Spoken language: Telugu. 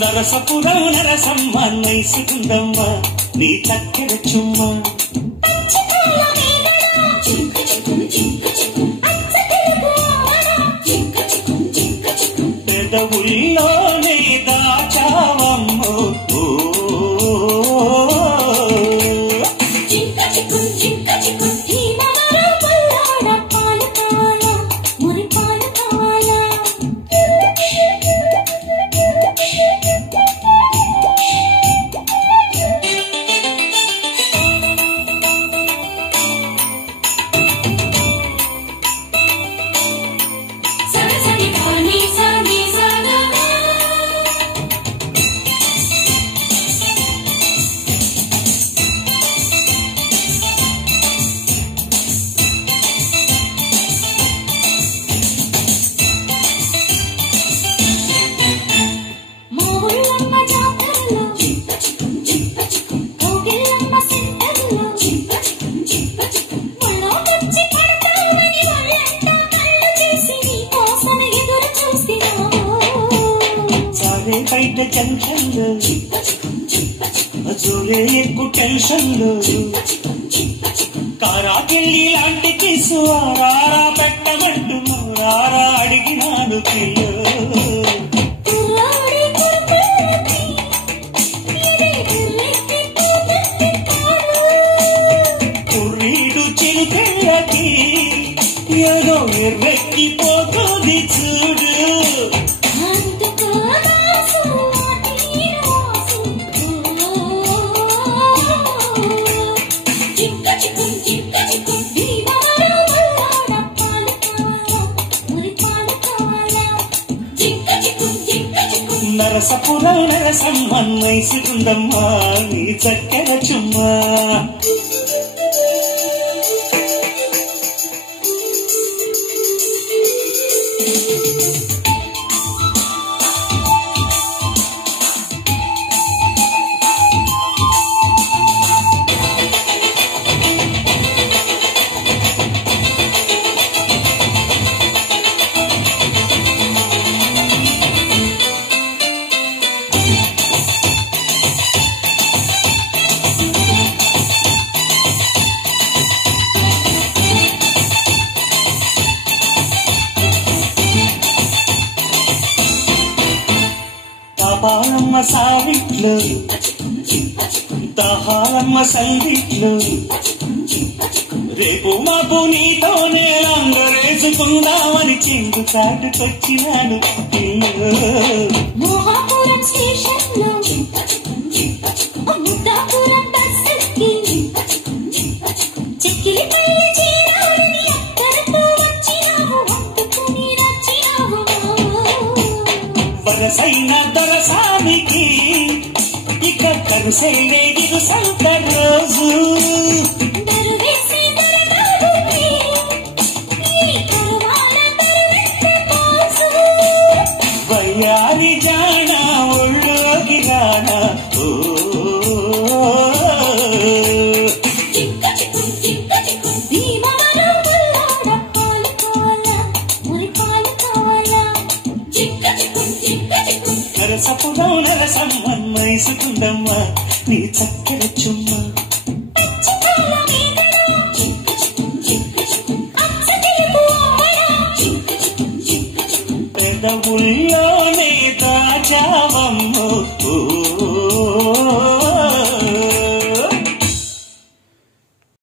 నరసపురం నరసమ్మ నైసుకుందమ్మ నీ చక్కెర చుమ్మ పెదవుల్లోనే దాచావమ్మో బయట జంక్షన్లో జోలే ఎక్కువ టెన్షన్లో కారాకెళ్ళి లాంటి కిసు రారా పెట్టమంటూ రారా అడిగినాను పిల్లో కుర్రీడు చిరుకెళ్ళకి ఏదో ఎర్రెక్కిపోతుంది చూడు నరసపురం నరసమ్మ నైసుకుందమ్మ నీ చక్కెర చుమ్మా పాలమ్మ సావిట్లో దహాలమ్మ సందిట్లో రేపు మాపు నీతోనే లంగరేసుకుందామని చింగు చాటుకొచ్చినాను మోహాపురం స్టేషన్లో ముద్దాపురం బస్సెక్కి చిక్కిలి పల్లి చేరాలని అక్కడతో వచ్చినావు హత్తుకుని నచ్చినావు వరసైన దొరసానికి ఇక కరుసైనే ఇది సంత రోజు వయ్యారి జానా ఒళ్ళోకి రానా నరసపురం నరసమ్మ నైసుకుందమ్మ నీ చక్కెర చుమ్మ పెదవుల్లోనే దాచా